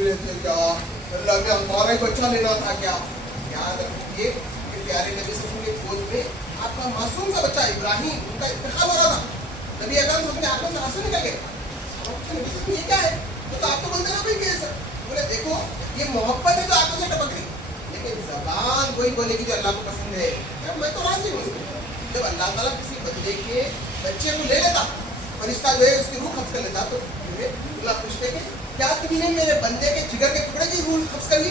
روتی رہتی ہے کیا اللہ میں ہمارا ایک بچہ لینا تھا کیا. یاد رکھیے کہ پیارے نبی صلی اللہ علیہ وسلم کے گود میں آپ کا معصوم سا بچہ ابراہیم ان کا انتخاب ہو رہا تھا. نبی اکرم اپنے آنکھوں سے آنسو نکل گئے. یہ کیا ہے؟ تو آپ تو بولتے نا بھائی کہ بولے دیکھو یہ محبت ہے جو آنکھوں سے ٹپک رہی, لیکن زبان وہی بولے گی جو اللہ کو پسند ہے. میں تو راضی ہوں. جب اللہ تعالیٰ کسی بدلے کے بچے کو لے لیتا, فرشتہ جو ہے اس کی روح قبض کر لیتا, تو اللہ پوچھتے کہ کیا تم نے میرے بندے کے جگر کے ٹکڑے کی روح قبض کر لی؟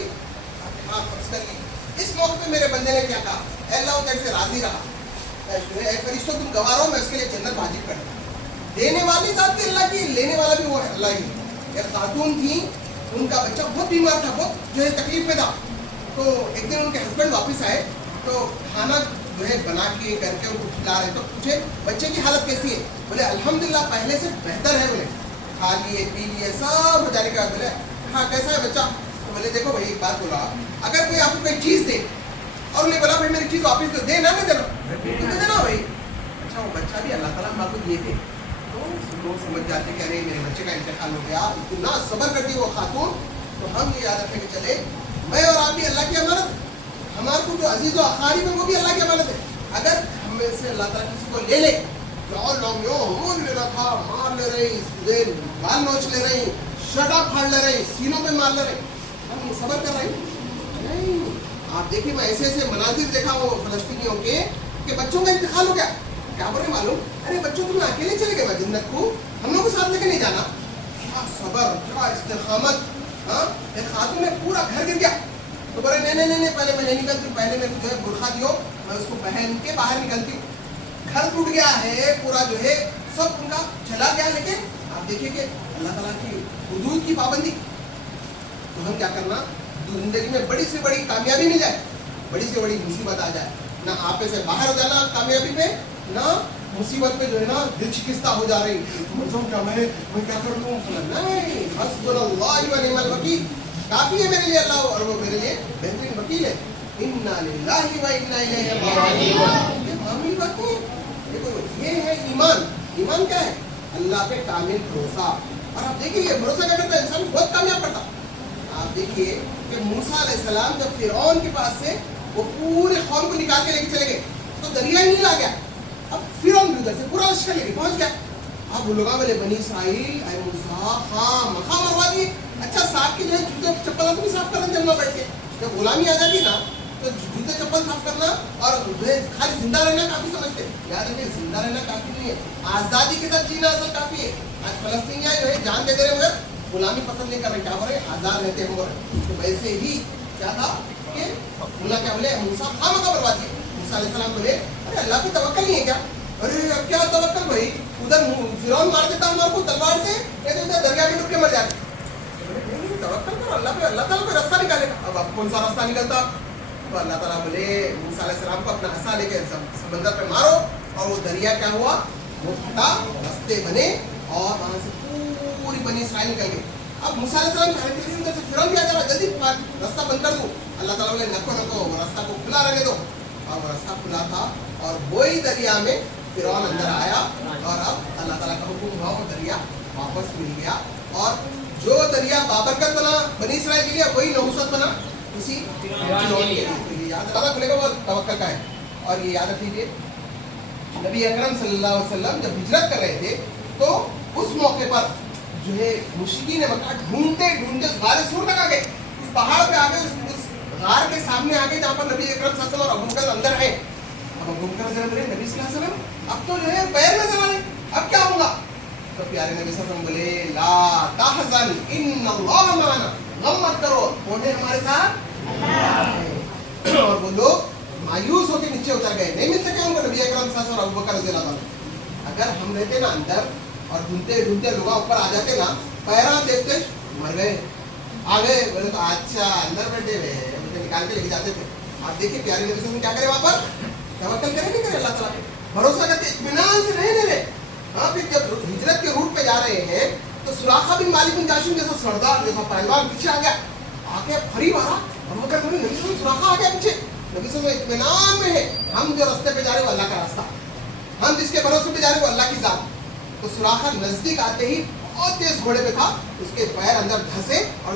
ہاں قبض کر لی. اس موقع پہ میرے بندے نے کیا کہا, اے اللہ وہ تیرے سے راضی رہا, اے فرشتوں تم گواہ رہو, میں اس کے لیے جنت واجب کر دوں. دینے والی ذات بھی اللہ کی, لینے والا بھی وہ ہے اللہ ہی. ایک خاتون تھی, ان کا بچہ بہت بیمار تھا, بہت جو ہے تکلیف میں تھا. تو ایک دن ان کے ہسبینڈ واپس آئے تو کھانا جو ہے بنا کے کر کے ان کو کھلا رہے, تو پوچھے بچے کی حالت کیسی ہے؟ بولے الحمدللہ پہلے سے بہتر ہے. بولے کھا لیے پی لیے سب ہو جانے کا. بولے ہاں کیسا ہے بچہ؟ تو بولے دیکھو بھائی ایک بات بولا, اگر کوئی آپ کو کوئی چیز دے اور انہیں بولا بھائی میری چیز واپس دو, دے نہ دینا, دے دینا بھائی. اچھا وہ بچہ بھی اللہ تعالیٰ ہم آپ کو دیے تھے, تو لوگ سمجھ جاتے کہ ارے میرے بچے کا انتقال ہو گیا, اتنا صبر کرتی وہ خاتون. تو ہم یہ یاد رکھیں کہ چلے میں اور آپ بھی اللہ کی امانت, ہمارے کو جو عزیز و اقارب ہیں وہ بھی اللہ کی امانت ہے. اگر ہم میں سے اللہ تعالیٰ کسی کو لے لے, ہمون لے رہا تھا, مار لے رہی, بال نوچ لے رہی, شٹا پھاڑ لے رہی, سینوں پہ مار لے رہی, ہم صبر کر رہے نہیں. آپ دیکھیں میں ایسے ایسے مناظر دیکھا وہ فلسطینیوں کے کہ بچوں کا انتقال ہو گیا. کیا بولے معلوم, ارے بچوں تم اکیلے چلے گئے جنت کو, ہم لوگ کو ساتھ لے کے نہیں جانا. کیا صبر, کیا استقامت. ہاں ایک خاتون میں پورا گھر گر گیا, تو بولے نہیں پہلے میں نہیں نکلتی, پہلے میں جو ہے برقع دیو, میں اس کو پہن کے باہر نکلتی ہوں. گھر ٹوٹ گیا ہے پورا, جو ہے سب ان کا چلا گیا. لیکن آپ دیکھیں کہ اللہ تعالیٰ کی حدود کی پابندی. تو ہم کیا کرنا, زندگی میں بڑی سے بڑی کامیابی مل جائے, بڑی سے بڑی مصیبت آ جائے, نہ آپ سے باہر ہو جانا کامیابی پہ, نہ مصیبت پہ جو ہے نا دل شکستہ ہو جا رہی, کیا میں کیا کر لوں. نہیں, حسبنا اللہ و نعم الوکیل, کافی ہے میرے لیے اللہ اور وہ میرے لیے بہترین وکیل ہے. انا للہ و انا الیہ راجعون. یہ معمولی بات نہیں. دیکھو یہ ہے ایمان. ایمان کیا ہے؟ اللہ پہ کامل بھروسہ. اور آپ دیکھیے یہ بھروسہ کیا کرتا ہے انسان بہت کامیاب کرتا. آپ دیکھیے کہ موسیٰ علیہ السلام جب فرعون کے پاس سے وہ پورے قوم کو نکال کے لے کے چلے گئے, تو دریا نیل آ گیا. اب فرعون بھی ادھر سے پورا لشکر لے کے پہنچ گیا. اب وہ لوگ بولے بنی اسرائیل اے موسیٰ خام مخام مروا دیے. اچھا صاحب کی جو ہے جوتے چپل بھی صاف کرنا جمنا بیٹھ کے, جب غلامی آ جاتی نا تو جوتے چپل صاف کرنا اور خالی زندہ رہنا کافی سمجھتے. یاد رکھیں زندہ رہنا کافی نہیں ہے, آزادی کے ساتھ جینا اصل کافی ہے. آج فلسطینیاں جو ہے جان دے رہے مگر غلامی پسند نہیں کر رہے, کیا ہو رہے آزاد رہتے ہیں. تو ویسے ہی کیا تھا کہ اللہ کیا بولے موسیٰ خام مخام مروا دیے. موسیٰ علیہ السلام بولے ارے اللہ پہ توکل نہیں ہے کیا؟ ارے اب کیا توکل بھائی, ادھر فرعون مار دیتا ہمارے کو تلوار سے, یا تو ادھر دریا میں ڈوب کے مر جاتے. توکل کرو اللہ پہ, اللہ تعالیٰ پہ راستہ نکالے گا. اب آپ کون سا راستہ نکلتا؟ تو اللہ تعالیٰ بولے موسیٰ علیہ السلام کو اپنا عصا لے کے سمندر پہ مارو, اور وہ دریا کیا ہوا, وہ پھٹا, راستے بنے, اور وہاں سے پوری بنی اسرائیل نکل گئی. اب موسیٰ علیہ السلام چاہتے تھے ادھر سے فرعون بھی آ جا رہا, جلدی راستہ بند کر دو. اللہ تعالیٰ بولے نکو وہ راستہ کو کھلا رہنے دو. اور وہ راستہ کھلا تھا, اور وہی دریا میں فرعون اندر آیا, اور اب اللہ تعالیٰ کا حکم ہوا, وہ دریا واپس مل گیا. اور جو دریا بابرکت بنا بنی اسرائیل کے لیے, وہی نحوست بنا اسی فرعون کے لیے. یاد رکھنا کھلے گا وہ توکل کا ہے. اور یہ یاد رکھ لیجیے نبی اکرم صلی اللہ علیہ وسلم جب ہجرت کر رہے تھے, تو اس موقع پر جو ہے مشرکین مکہ ڈھونڈتے ڈھونڈتے اس غار سور تک آ گئے, اس پہاڑ پہ آ گئے, اس غار کے سامنے آ گئے جہاں پر نبی اکرم صلی اللہ علیہ وسلم اور ابو بکر اندر ہیں. اب ابو بکر بولے نبی صلی اللہ علیہ وسلم اب تو جو ہے پیر نظر آ رہے, اب کیا ہوگا؟ تو پیارے نبی صلی اللہ علیہ وسلم بولے لا تحزن ان اللہ معنا, غم مت کرو, کون ہے ہمارے ساتھ؟ اللہ. اور وہ لوگ مایوس ہو کے نیچے اتر گئے, نہیں مل سکے ان کو نبی اکرم صلی اللہ علیہ وسلم اور ابو بکر رضی اللہ عنہ. اگر ہم رہتے نا اندر اور ڈھونڈتے ڈھونڈتے لوگ اوپر آ جاتے نا, پیران دیکھتے مر گئے, آ گئے, بولے تو اچھا اندر بیٹھے ہوئے, نکال کے لے کے جاتے تھے. آپ دیکھیے پیارے نبی صلی اللہ علیہ وسلم کیا کرے, وہاں پر توکل کرے نہیں کرے, اللہ تعالیٰ پہ بھروسہ کرتے, اطمینان سے نہیں لے رہے. ہاں پھر جب ہجرت کے روٹ پہ جا رہے ہیں تو سراقہ بن مالک بن جاشم جیسا سردار جیسا پہلوان پیچھے آ گیا, آ کے پھری مارا. ابو بکر بولے نبی صلی اللہ علیہ وسلم سراقہ آ گیا پیچھے. نبی صلی اللہ علیہ وسلم اطمینان میں ہے, ہم جو راستے پہ جا رہے ہیں وہ اللہ کا راستہ, ہم جس کے بھروسے پہ جا رہے ہیں وہ اللہ کی ذات. تو سراقہ نزدیک آتے ہی بہت تیز گھوڑے پہ تھا, اس کے پیر اندر دھسے اور